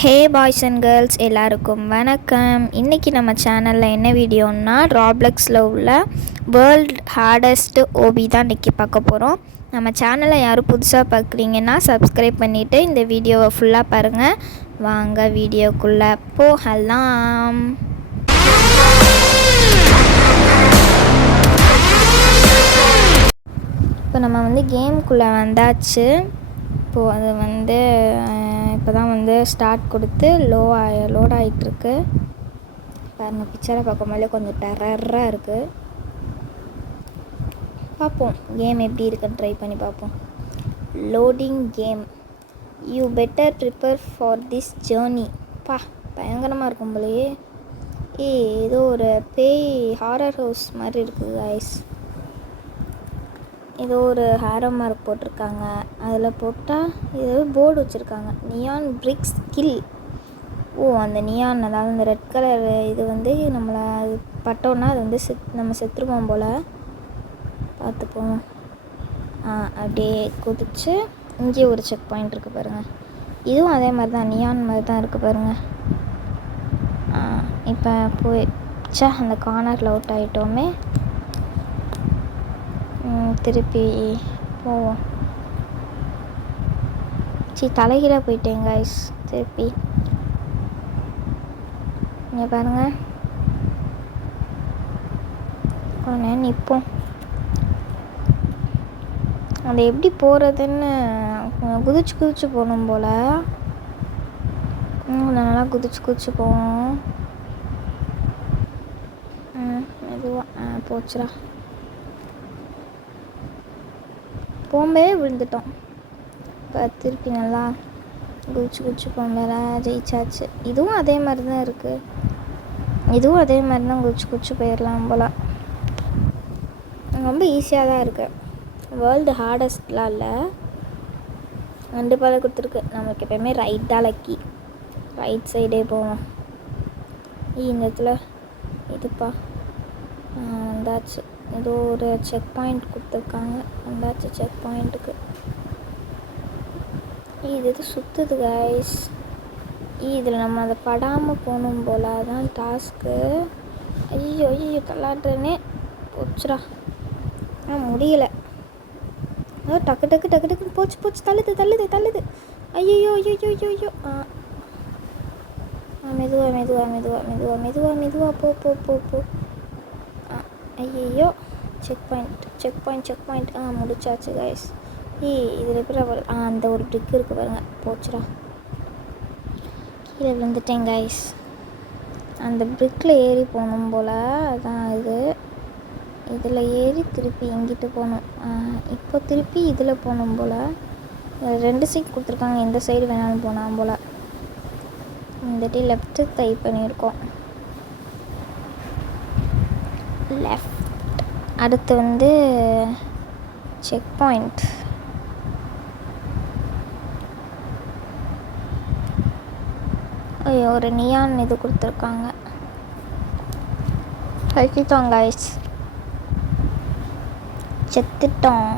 Hey boys and girls எல்லாருக்கும் வணக்கம். இன்றைக்கி நம்ம சேனலில் என்ன வீடியோன்னா ராப்ளக்ஸில் உள்ள வேர்ல்ட் ஹார்டஸ்ட் ஓபி தான் இன்றைக்கி பார்க்க போகிறோம். நம்ம சேனலை யாரும் புதுசாக பார்க்குறீங்கன்னா சப்ஸ்கிரைப் பண்ணிவிட்டு இந்த வீடியோவை ஃபுல்லாக பாருங்கள். வாங்க வீடியோக்குள்ளே போகலாம். இப்போ நம்ம கேமுக்குள்ளே வந்தாச்சு. இப்போது அது இப்போ தான் ஸ்டார்ட் கொடுத்து லோட் ஆகிட்டுருக்கு. பாருங்கள், பிக்சரை பார்க்கும்போது கொஞ்சம் டெரராக இருக்குது. பார்ப்போம் கேம் எப்படி இருக்குன்னு ட்ரை பண்ணி பார்ப்போம். Loading game. You better prepare for this journey. பயங்கரமாக இருக்கும் போலயே. ஏதோ ஒரு பேய் ஹாரர் ஹவுஸ் மாதிரி இருக்குது கைஸ். ஏதோ ஒரு ஹேரோ மார்க் போட்டிருக்காங்க. அதில் போட்டால் ஏதோ போர்டு வச்சுருக்காங்க, நியான் பிரிக்ஸ் கில். அந்த நியான், அதாவது அந்த ரெட் கலர் இது நம்மளை அது பட்டோன்னா அது நம்ம செத்துருவோம் போல். பார்த்துப்போம். அப்படியே குதிச்சு இங்கே ஒரு செக் பாயிண்ட் இருக்குது பாருங்கள். இதுவும் அதே மாதிரி தான், நியான் மாதிரி தான் இருக்குது பாருங்கள். இப்போ போயிச்சா அந்த கார்னரில் அவுட் ஆகிட்டோமே. திருப்பி போவோம். தலைகீழாக போயிட்டேன் கைஸ். திருப்பி இங்கே பாருங்கள், உடனே நிற்போம். அது எப்படி போகிறதுன்னு குதிச்சு போகணும் போல். நல்லா குதிச்சு போவோம். மெதுவாக போச்சுடா. போகும்போதே விழுந்துட்டோம். இப்போ திருப்பி நல்லா குதிச்சு போகும்போது ஜெயிச்சாச்சு. இதுவும் அதே மாதிரி தான் இருக்குது. இதுவும் அதே மாதிரி தான் குதிச்சு போயிடலாம் போல். ரொம்ப ஈஸியாக தான் இருக்குது. வேர்ல்டு ஹார்டஸ்ட்லாம் இல்லை. 2 பால் கொடுத்துருக்கு. நம்மளுக்கு எப்போயுமே ரைட் தான் லக்கி. ரைட் சைடே போவோம். இந்த இடத்துல இதுப்பா வந்தாச்சு. ஏதோ ஒரு செக் பாயிண்ட் கொடுத்துருக்காங்க. வந்தாச்சு செக் பாயிண்ட்டுக்கு. இது சுற்றுது கைஸ். இதில் நம்ம அதை படாமல் போகணும் போல். அதான் டாஸ்க்கு. ஐயோ தள்ளாடுறேனே. போச்சுடா. முடியலை. டக்கு டக்குன்னு போச்சு. தள்ளுது. ஐயோ. மெதுவா போ. ஐயோ, செக் பாயிண்ட். முடிச்சாச்சு கைஸ். இதில் எப்படி அந்த ஒரு ட்ரிக் இருக்குது பாருங்க. போச்சுடா, கீழே விழுந்துட்டேன் கைஸ். அந்த ப்ரிக்கில் ஏறி போகணும் போல். அதான் இதில் ஏறி திருப்பி இங்கிட்டு போகணும். இப்போ திருப்பி இதில் போகணும் போல். 2 சைடு கொடுத்துருக்காங்க. எந்த சைடு வேணாலும் போனால் போல். இந்த லெஃப்ட்டு ட்ரை பண்ணியிருக்கோம். லெஃப்ட். அடுத்து செக் பாயிண்ட். ஒரு நியான் இது கொடுத்துருக்காங்க. கழிச்சிட்டோம் கைஸ். செத்துட்டோம்.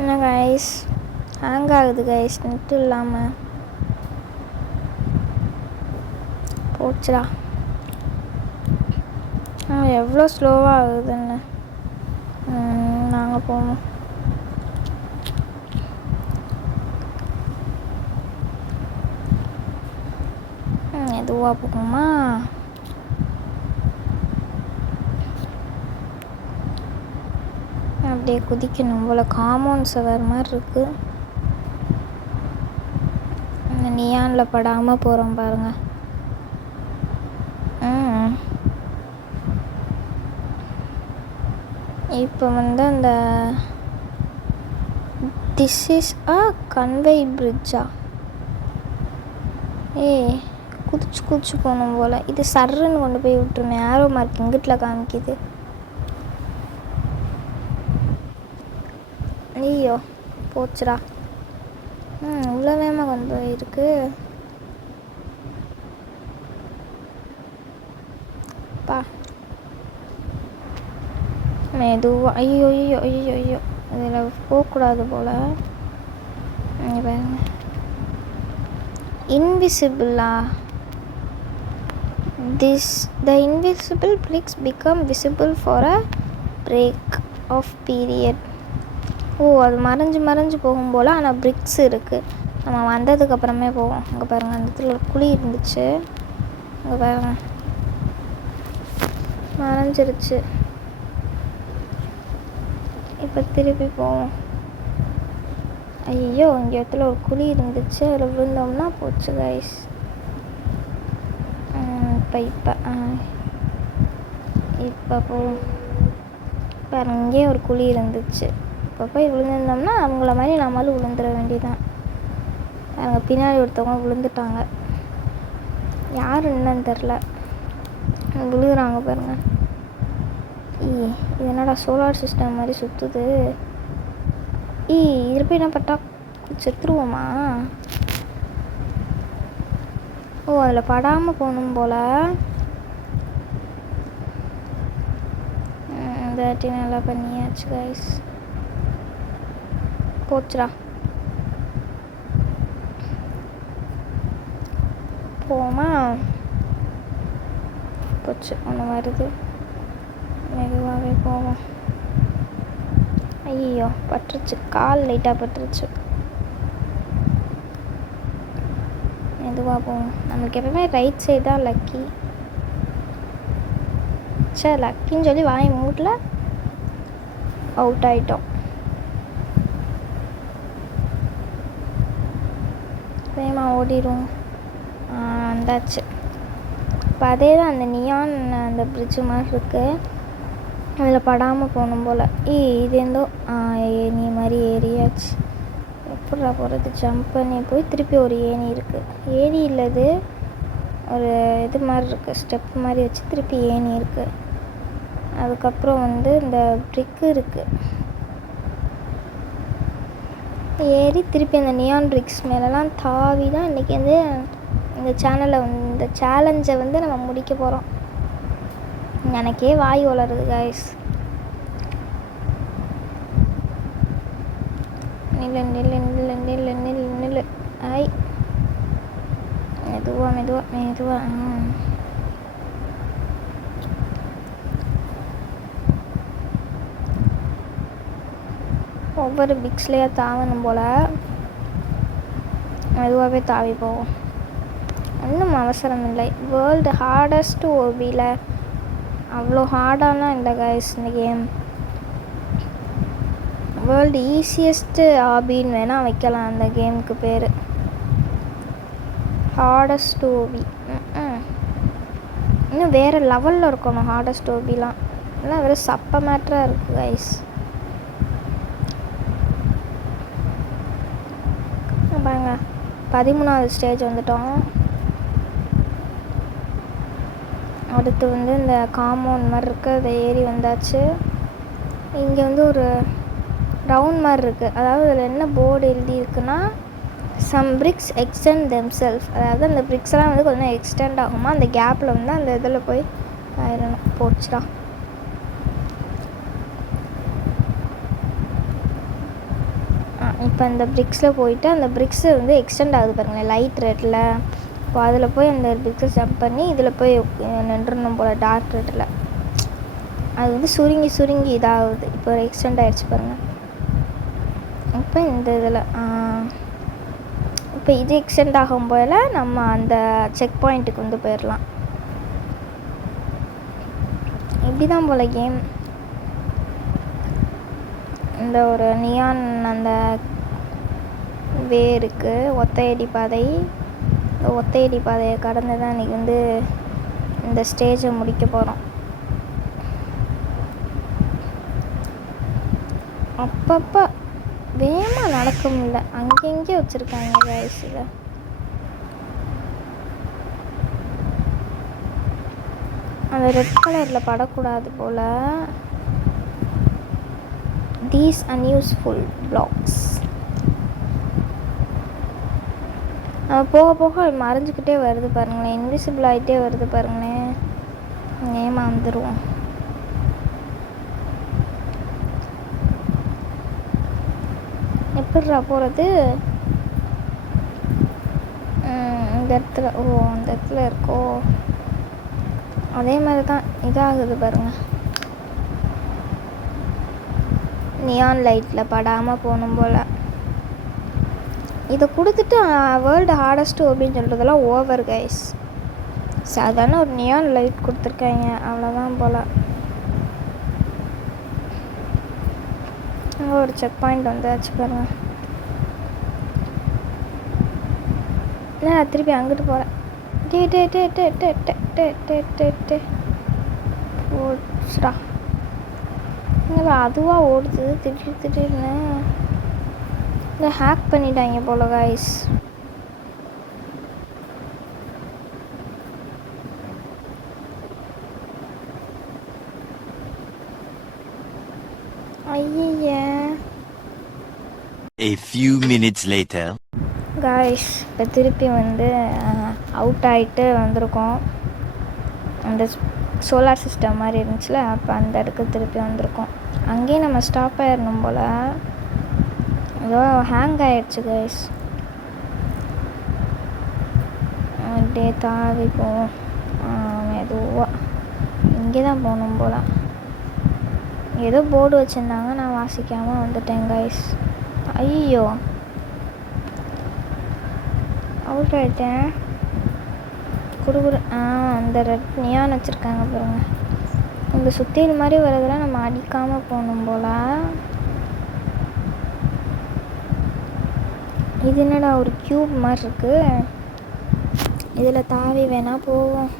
என்ன கைஸ், ஹேங் ஆகுது கைஸ், நெட்டு இல்லாமல். போச்சுடா. எவ்வளோ ஸ்லோவாக ஆகுதுன்னு. நாங்கள் போவோம். எதுவாக போகுமா? அப்படியே குதிக்கணும் போல். காம்பவுண்ட் சவர் மாதிரி இருக்குது. நியானில் படாமல் போகிறோம் பாருங்கள். இப்போ அந்த திஸ் இஸ் கன்வே பிரிட்ஜா? குதிச்சு போகணும் போல். இது சர்ன்னு கொண்டு போய் விட்டுருமே. ஆரோ மார்க் இங்கிட்டில் காமிக்குது. ஐயோ, போச்சுடா. இவ்வளோ வேகமாக கொண்டு போயிருக்கு. மெதுவாக ஐயோ ஐயோ ஐயோ ஐயோ இதில் போகக்கூடாது போல். இங்கே பாருங்க இன்விசிபிளா. The invisible bricks become visible for a break of period. ஓ அது மறைஞ்சு போகும் போல். ஆனால் பிரிக்ஸ் இருக்குது. நம்ம வந்ததுக்கப்புறமே போவோம். அங்கே பாருங்கள் அந்த இடத்துல ஒரு குழி இருந்துச்சு. அங்கே பாருங்கள் மறைஞ்சிருச்சு. இப்போ திருப்பி போவோம். ஐயோ இங்கே இடத்துல ஒரு குழி இருந்துச்சு. அதில் விழுந்தோம்னா போச்சு கைஸ். இப்போ போவோம். பாருங்க இங்கேயே ஒரு குழி இருந்துச்சு. இப்போ போய் விழுந்திருந்தோம்னா அவங்கள மாதிரி நம்மளும் விழுந்துட வேண்டியதான். பாருங்க பின்னாடி ஒருத்தவங்க விழுந்துட்டாங்க. யார் என்னன்னு தெரில, விழுகுறாங்க பாருங்க. இது என்னடா சோலார் சிஸ்டம் மாதிரி சுற்றுது. இதில் போய் என்ன பட்டா செத்துருவோமா? ஓ அதில் படாமல் போகணும் போல். தாட்டி நல்லா பண்ணியாச்சு கைஸ். போச்சுடா போமா. போச்சு ஒன்று வருது. மெதுவாகவே போவோம். ஐயோ பட்டுருச்சு, கால் லைட்டாக பட்டுருச்சு. மெதுவாக போவோம். நம்மளுக்கு எப்பவுமே ரைட் சைடு தான் லக்கி. சரி லக்கின்னு சொல்லி வாங்கி மூட்டில் அவுட் ஆகிட்டோம். வேகமாக ஓடிடும். வந்தாச்சு. இப்போ அதே தான் அந்த நியான் அந்த பிரிட்ஜு மாதிரி இருக்குது. அதில் படாமல் போகணும் போல். இது இருந்தோ ஏணி மாதிரி ஏறியாச்சு. எப்படா போகிறது? ஜம்ப் பண்ணி போய் திருப்பி ஒரு ஏணி இருக்குது. ஏணி இல்லது ஒரு இது மாதிரி இருக்குது, ஸ்டெப் மாதிரி வச்சு திருப்பி ஏணி இருக்குது. அதுக்கப்புறம் வந்து இந்த ப்ரிக்கு இருக்குது. ஏறி திருப்பி அந்த நியான் பிரிக்ஸ் மேலெலாம் தாவி தான் இன்றைக்கி வந்து இந்த இந்த சேலஞ்சை வந்து நம்ம முடிக்க போகிறோம். எனக்கே வாய் வளருது கைஸ். நில்லு நில்லு நில்லு நில்லு நில்லு நில்லு. ஐ மெதுவாக மெதுவாக மெதுவாக. ஒவ்வொரு பிக்ஸ்லேயே தாவணும் போல். மெதுவாகவே தாவி போவோம். ஒன்றும் அவசரம் இல்லை. வேர்ல்டு ஹார்டஸ்ட் ஓபியில் அவ்வளோ ஹார்டாலாம் இல்லை கைஸ் இந்த கேம். வேர்ல்டு ஈஸியஸ்ட்டு ஆபின்னு வேணால் வைக்கலாம் அந்த கேமுக்கு பேர். ஹார்டஸ்ட் ஓபி இன்னும் வேறு லெவலில் இருக்கணும். ஹார்டஸ்ட் ஓபிலாம் எல்லாம் வெறும் சப்ப மேட்டராக இருக்குது கைஸ். பாருங்க 13வது ஸ்டேஜ் வந்துட்டோம். அடுத்து வந்து இந்த காம்பவுண்ட் மாதிரி இருக்குது, அதை ஏறி வந்தாச்சு. இங்கே வந்து ஒரு ரவுண்ட் மாதிரி இருக்குது. அதாவது அதில் என்ன போர்டு எழுதி இருக்குன்னா சம் பிரிக்ஸ் எக்ஸ்டெண்ட் தெம்செல்ஃப். அதாவது அந்த பிரிக்ஸ்லாம் வந்து கொஞ்சம் எக்ஸ்டெண்ட் ஆகுமா, அந்த கேப்பில் வந்து அந்த இதில் போய் ஆயிடணும். போச்சுடா. இப்போ அந்த பிரிக்ஸில் போயிட்டு அந்த பிரிக்ஸு வந்து எக்ஸ்டெண்ட் ஆகுது பாருங்களேன் லைட் ரெட்டில். இப்போ அதில் போய் அந்த பிரிக்ஸை ஜம்ப் பண்ணி இதில் போய் நின்றுணும் போல் டார்க் ரெட்டில். அது வந்து சுருங்கி சுருங்கி இதாகுது. இப்போ எக்ஸ்டெண்ட் ஆகிடுச்சு பாருங்கள். இப்போ இந்த இதில் இப்போ இது எக்ஸ்டெண்ட் ஆகும் போல் நம்ம அந்த செக் பாயிண்ட்டுக்கு வந்து போயிடலாம். இப்படி தான் போல் கேம். இந்த ஒரு நியான் அந்த வே இருக்குது, ஒத்தையடி பாதை. இந்த ஒத்தையடி பாதையை கடந்து தான் இன்றைக்கி வந்து இந்த ஸ்டேஜை முடிக்க போகிறோம். அப்பப்போ வேகமாக நடக்க முடியல, அங்கெங்கே வச்சுருக்காங்க வயசில். அந்த ரெட் கலரில் படக்கூடாது போல். These unuseful blocks. போக போக மறைஞ்சிக்கிட்டே வருது பாருங்களேன், இன்விசிபிள் ஆகிட்டே வருது பாருங்களேன். ஏமா வந்துடுவோம். எப்படிடா போகிறது? இந்த இடத்துல அந்த இடத்துல இருக்கோ. அதே மாதிரி தான் இதாகுது பாருங்கள். நியான் லைட்டில் படாமல் போகணும் போல். இதை கொடுத்துட்டு வேர்ல்டு ஹார்டஸ்ட்டு அப்படின்னு சொல்கிறதெல்லாம் ஓவர் கைஸ். சாதாரண ஒரு நியான் லைட் கொடுத்துருக்காங்க, அவ்வளோதான் போல். அங்கே ஒரு செக் பாயிண்ட் வந்தாச்சு பாருங்கள். நான் திருப்பி அங்கிட்டு போகிறேன். போச்சுடா. அதுவாக ஓடுது திடீர்னு. இதை ஹேக் பண்ணிட்டாங்க போல கைஸ். ஐயே. A few minutes later. Guys இப்போ திருப்பி வந்து அவுட் ஆகிட்டு வந்திருக்கோம். அந்த சோலார் சிஸ்டம் மாதிரி இருந்துச்சுல, அப்போ அந்த இடத்துக்கு திருப்பி வந்திருக்கோம். அங்கேயும் நம்ம ஸ்டாப் ஆகிடணும் போல். ஏதோ ஹேங் ஆகிடுச்சு கைஸ். அப்படியே தாவி போவோம் மெதுவாக. இங்கே தான் போகணும் போல். ஏதோ போர்டு வச்சுருந்தாங்க, நான் வாசிக்காமல் வந்துட்டேன் கைஸ். ஐயோ அவுட் ஆகிட்டேன். குடுகுடு. அந்த ரெட் நியான் வச்சுருக்காங்க பாருங்க. இந்த சுத்தியல் மாதிரி வரதெல்லாம் நம்ம அடிக்காமல் போகணும் போல். இது என்னடா ஒரு க்யூப் மாதிரி இருக்குது. இதில் தாவி வேணால் போவோம்.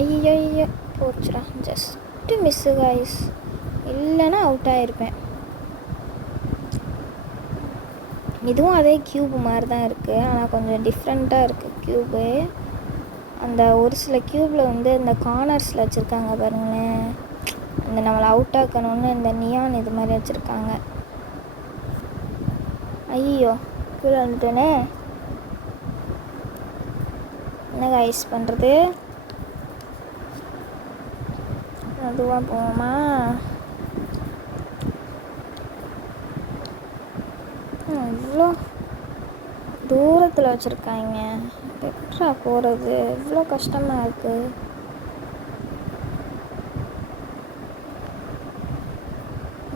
ஐயோ ஐயோ போச்சுடா. Just miss guys. இல்லைன்னா அவுட் ஆகிருப்பேன். இதுவும் அதே க்யூப் மாதிரி தான் இருக்குது, ஆனால் கொஞ்சம் டிஃப்ரெண்ட்டாக இருக்குது க்யூபு. அந்த ஒரு சில க்யூப்பில் வந்து இந்த கார்னர்ஸில் வச்சுருக்காங்க பாருங்களேன். இந்த நம்மளை அவுட் ஆக்கணும்னு இந்த நியான் இது மாதிரி வச்சுருக்காங்க. ஐயோ கீழே வந்துட்டேனே. என்ன கைஸ் பண்ணுறது? அதுவாக போவோமா? இவ்வளோ தூரத்தில் வச்சுருக்காங்க. எப்படா போகிறது? இவ்வளோ கஷ்டமாக இருக்குது.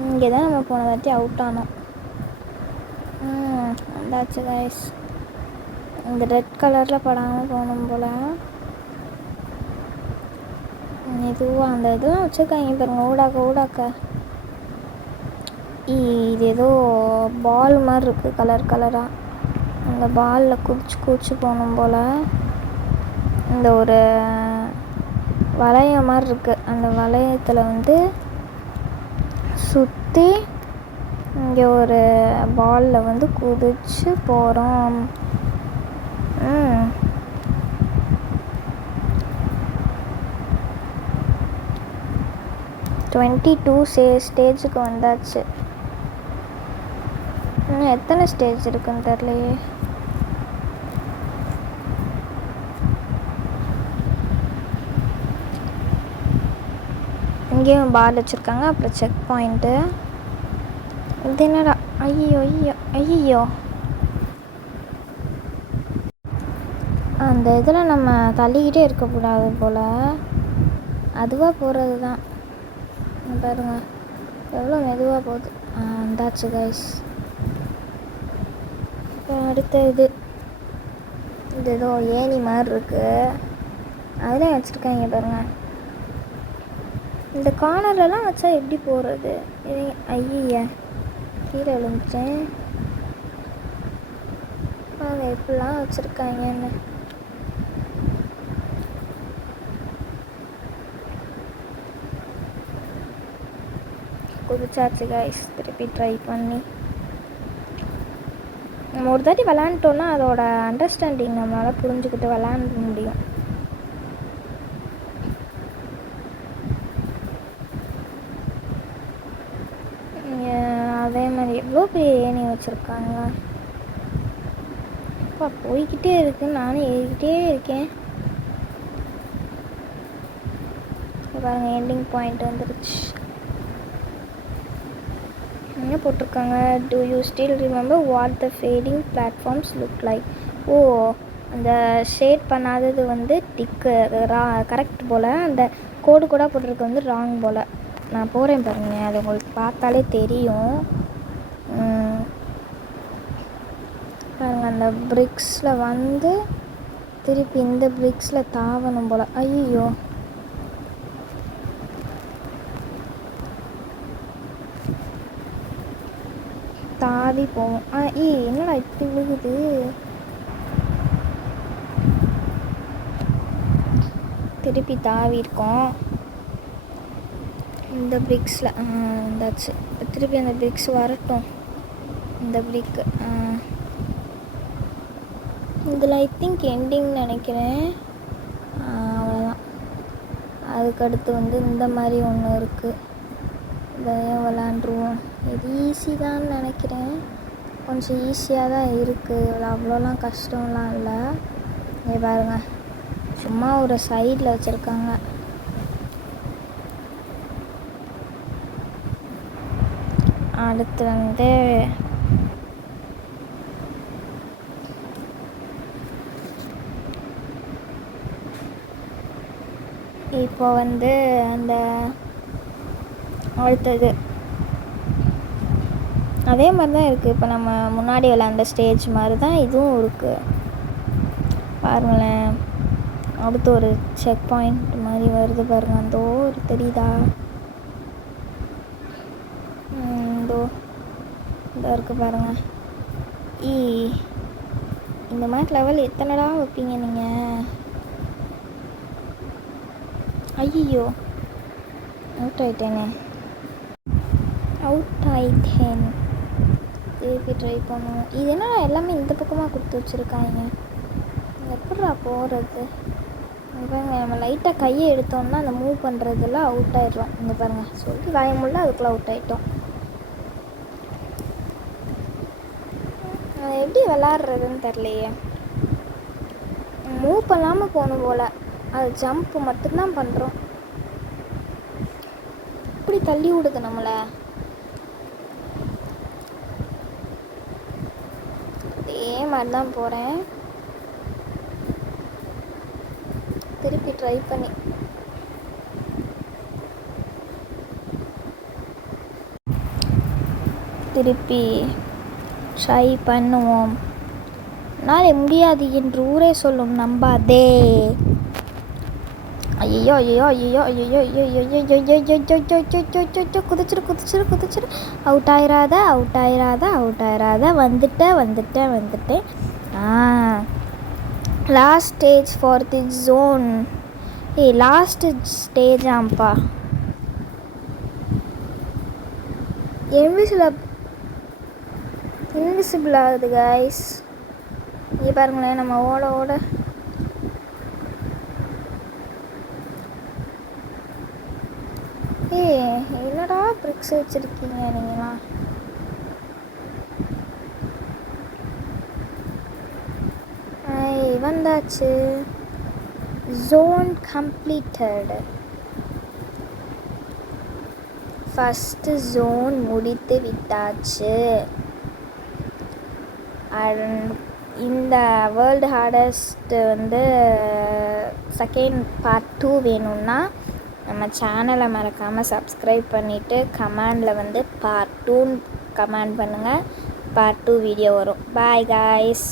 இங்கே தான் நம்ம போன தாட்டி அவுட் ஆனோம். வந்தாச்சு கைஸ். இந்த ரெட் கலரில் படாமல் போகணும் போல். இதுவாக அந்த இதெல்லாம் வச்சுருக்காங்க பாருங்கள். ஊடாக்க இது ஏதோ பால் மாதிரி இருக்குது, கலர் கலராக. அந்த பாலில் குதிச்சு போகணும் போல். இந்த ஒரு வளையம் மாதிரி இருக்குது. அந்த வளையத்தில் வந்து சுற்றி இங்கே ஒரு பாலில் வந்து குதிச்சு போகிறோம். 22 ஸ்டேஜுக்கு வந்தாச்சு. இன்னும் எத்தனை ஸ்டேஜ் இருக்குன்னு தெரியலையே. இங்கேயும் பால் வச்சுருக்காங்க. அப்புறம் செக் பாயிண்ட்டு. இது என்னடா? ஐயோ ஐயோ ஐயோ. அந்த இதில் நம்ம தள்ளிக்கிட்டே இருக்கக்கூடாது போல். அதுவாக போகிறது தான் பாருங்க. எவ்வளோ மெதுவாக போகுது. வந்தாச்சு கைஸ். அடுத்த இது ஏதோ ஏணி மாதிரி இருக்குது, அதெல்லாம் வச்சுருக்காங்க பாருங்கள். இந்த கார்னர்லாம் வச்சா எப்படி போகிறது? ஐய கீழே விழுந்துட்டேன். அவங்க எப்படிலாம் வச்சுருக்காங்கன்னு. குதிச்சாச்சு கைஸ். திருப்பி ட்ரை பண்ணி நம்ம ஒரு தாட்டி விளாண்டுட்டோன்னா அதோட அண்டர்ஸ்டாண்டிங் நம்மளால் புரிஞ்சுக்கிட்டு விளாட முடியும். அதே மாதிரி எவ்வளோ பெரிய ஏணி வச்சுருக்காங்க. அப்பா போய்கிட்டே இருக்குன்னு நானும் ஏறிக்கிட்டே இருக்கேன். பாருங்கள் எண்டிங் பாயிண்ட் வந்துருச்சு. என்ன போட்டிருக்காங்க, do you still remember what the fading platforms look like. ஓ, அந்த ஷேட் பண்ணாதது வந்து டிக்கு கரெக்ட் போல், அந்த கோடு கூட போட்டிருக்கு வந்து ராங் போல். நான் போகிறேன் பாருங்க, அது உங்களுக்கு பார்த்தாலே தெரியும். பாருங்க, அந்த பிரிக்ஸில் வந்து திருப்பி இந்த பிரிக்ஸில் தாவணும் போல். ஐயோ, தாவி போவோம். என்னடா இப்படி விழுகுது. திருப்பி தாவி இருக்கோம் இந்த பிரிக்ஸில். இருந்தாச்சு. திருப்பி அந்த பிரிக்ஸ் வரட்டும். இந்த பிரிக்கு இதில் ஐ திங்க் எண்டிங்னு நினைக்கிறேன். அவ்வளோதான். அதுக்கடுத்து வந்து இந்த மாதிரி ஒன்று இருக்குது. இதையும் விளாண்டுருவோம். இது ஈஸி தான் நினைக்கிறேன். கொஞ்சம் ஈஸியாக தான் இருக்குது, அவ்வளோலாம் கஷ்டம்லாம் இல்லை. இங்கே பாருங்க, சும்மா ஒரு சைடில் வச்சுருக்காங்க. அடுத்து வந்து இப்போ வந்து அந்த அடுத்தது அதே மாதிரி தான் இருக்குது. இப்போ நம்ம முன்னாடி விளையாண்ட ஸ்டேஜ் மாதிரி தான் இதுவும் இருக்குது. பாருங்களேன், அடுத்து ஒரு செக் பாயிண்ட் மாதிரி வருது பாருங்க. அந்த ஒரு தெரியுதா? இதோ இருக்குது பாருங்க. இந்த மாதிரி லெவல் எத்தனைடா வைப்பீங்க நீங்கள்? ஐயோ, அவுட் ஆயிட்டேன். திருப்பி ட்ரை பண்ணுவோம். இது என்னடா எல்லாமே இந்த பக்கமாக கொடுத்து வச்சுருக்காங்க, எப்படா போகிறது? பாருங்க, நம்ம லைட்டாக கையை எடுத்தோம்னா அந்த மூவ் பண்ணுறதெல்லாம் அவுட் ஆயிடுறோம். இங்கே பாருங்கள், சொல்லி வாய முடியல, அதுக்குள்ளே அவுட் ஆகிட்டோம். அது எப்படி விளாட்றதுன்னு தெரியலையே. மூவ் பண்ணாமல் போகணும் போல், அது ஜம்ப்பு மட்டும்தான் பண்ணுறோம். இப்படி தள்ளி விடுது நம்மளை. அதே மாதிரி தான் போகிறேன். திருப்பி ட்ரை பண்ணி ட்ரை பண்ணுவோம். நாளை முடியாது என்று ஊரே சொல்லும், நம்பாதே. ஐயோ ஐயோ ஐயோ ஐயோ ஐயோ ஐயோ, குதிச்சிரு. அவுட் ஆயிராத. வந்துட்டேன். Last stage for the zone. Last stage ஆம்பா. இன்விசிபிள் ஆகுது கைஸ். இங்கே பாருங்களேன், நம்ம ஓட என்னடா பிரிக்ஸ் வச்சுருக்கீங்க நீங்களாம்? வந்தாச்சு. Zone completed. ஃபஸ்ட்டு ஜோன் முடித்து விட்டாச்சு. இந்த வேர்ல்டு ஹார்டஸ்ட் வந்து செகண்ட் பார்ட் 2 வேணும்னா நம்ம சேனலை மறக்காமல் சப்ஸ்கிரைப் பண்ணிவிட்டு கமெண்டில் வந்து பார்ட் 2 கமெண்ட் பண்ணுங்கள். பார்ட் 2 வீடியோ வரும். Bye guys.